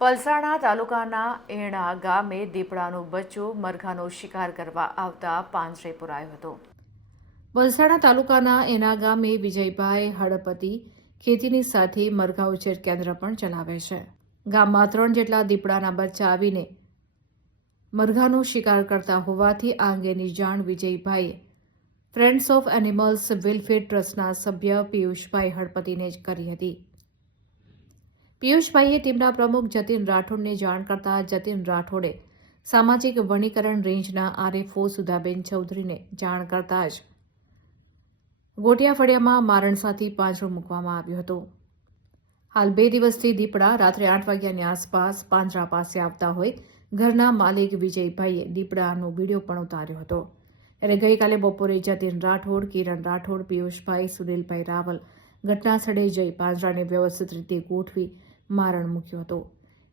પલસાણા તાલુકાના એણા ગામે દીપડાનું બચ્ચું મરઘાનો શિકાર કરવા આવતા પાંજરે પુરાયો હતો. પલસાણા તાલુકાના એના ગામે વિજયભાઈ હળપતિ ખેતીની સાથે મરઘા ઉછેર કેન્દ્ર પણ ચલાવે છે. ગામમાં ત્રણ જેટલા દીપડાના બચ્ચા આવીને મરઘાનો શિકાર કરતા હોવાથી આ અંગેની જાણ વિજયભાઈએ ફ્રેન્ડ્સ ઓફ એનિમલ્સ વેલફેર ટ્રસ્ટના સભ્ય પિયુષભાઈ હળપતિને જ કરી હતી. પિયુષભાઈએ ટીમના પ્રમુખ જતીન રાઠોડને જાણ કરતા જતીન રાઠોડે સામાજિક વનીકરણ રેન્જના આરએફઓ સુધાબેન ચૌધરીને જાણ કરતા જ ગોટિયા ફળિયામાં મારણસાથી પાંજરો મૂકવામાં આવ્યો હતો. હાલ બે દિવસથી દીપડા રાત્રે આઠ વાગ્યાની આસપાસ પાંજરા પાસે આવતા હોય ઘરના માલિક વિજયભાઈએ દીપડાનો વીડિયો પણ ઉતાર્યો હતો. ત્યારે ગઈકાલે બપોરે જતીન રાઠોડ, કિરણ રાઠોડ, પિયુષભાઈ, સુનિલભાઈ રાવલ ઘટના સ્થળે જઈ પાંજરાને વ્યવસ્થિત રીતે ગોઠવી મારણ મૂક્યો હતો.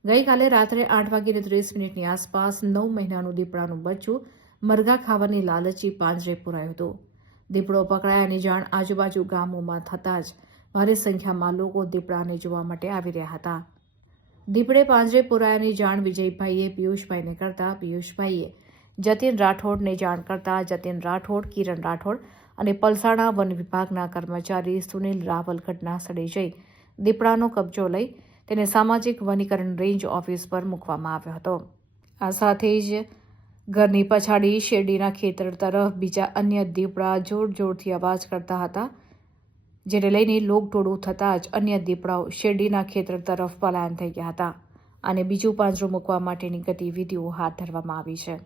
ગઈકાલે રાત્રે આઠ વાગીને ત્રીસ મિનિટની આસપાસ નવ મહિનાનું દીપડાનું બચ્ચું મરઘા ખાવાની લાલચી પાંજરે પુરાયું હતું. દીપડો પકડાયાની જાણ આજુબાજુ ગામોમાં થતાં જ ભારે સંખ્યામાં લોકો દીપડાને જોવા માટે આવી રહ્યા હતા. દીપડે પાંજરે પુરાયાની જાણ વિજયભાઈએ, પિયુષભાઈને કરતા પિયુષભાઈએ, જતીન રાઠોડને જાણ કરતા જતીન રાઠોડ, કિરણ રાઠોડ અને પલસાણા વન વિભાગના કર્મચારી સુનિલ રાવલ ઘટના સ્થળે જઈ દીપડાનો કબજો લઈ તેને સામાજિક વનીકરણ રેન્જ ઓફિસ પર મૂકવામાં આવ્યો હતો. આ સાથે જ ઘરની પછાડી શેરડીના ખેતર તરફ બીજા અન્ય દીપડા જોર જોરથી અવાજ કરતા હતા, જેને લઈને લોકટોળું થતાં જ અન્ય દીપડાઓ શેરડીના ખેતર તરફ પલાયન થઈ ગયા હતા. અને બીજું પાંજરું મૂકવા માટેની ગતિવિધિઓ હાથ ધરવામાં આવી છે.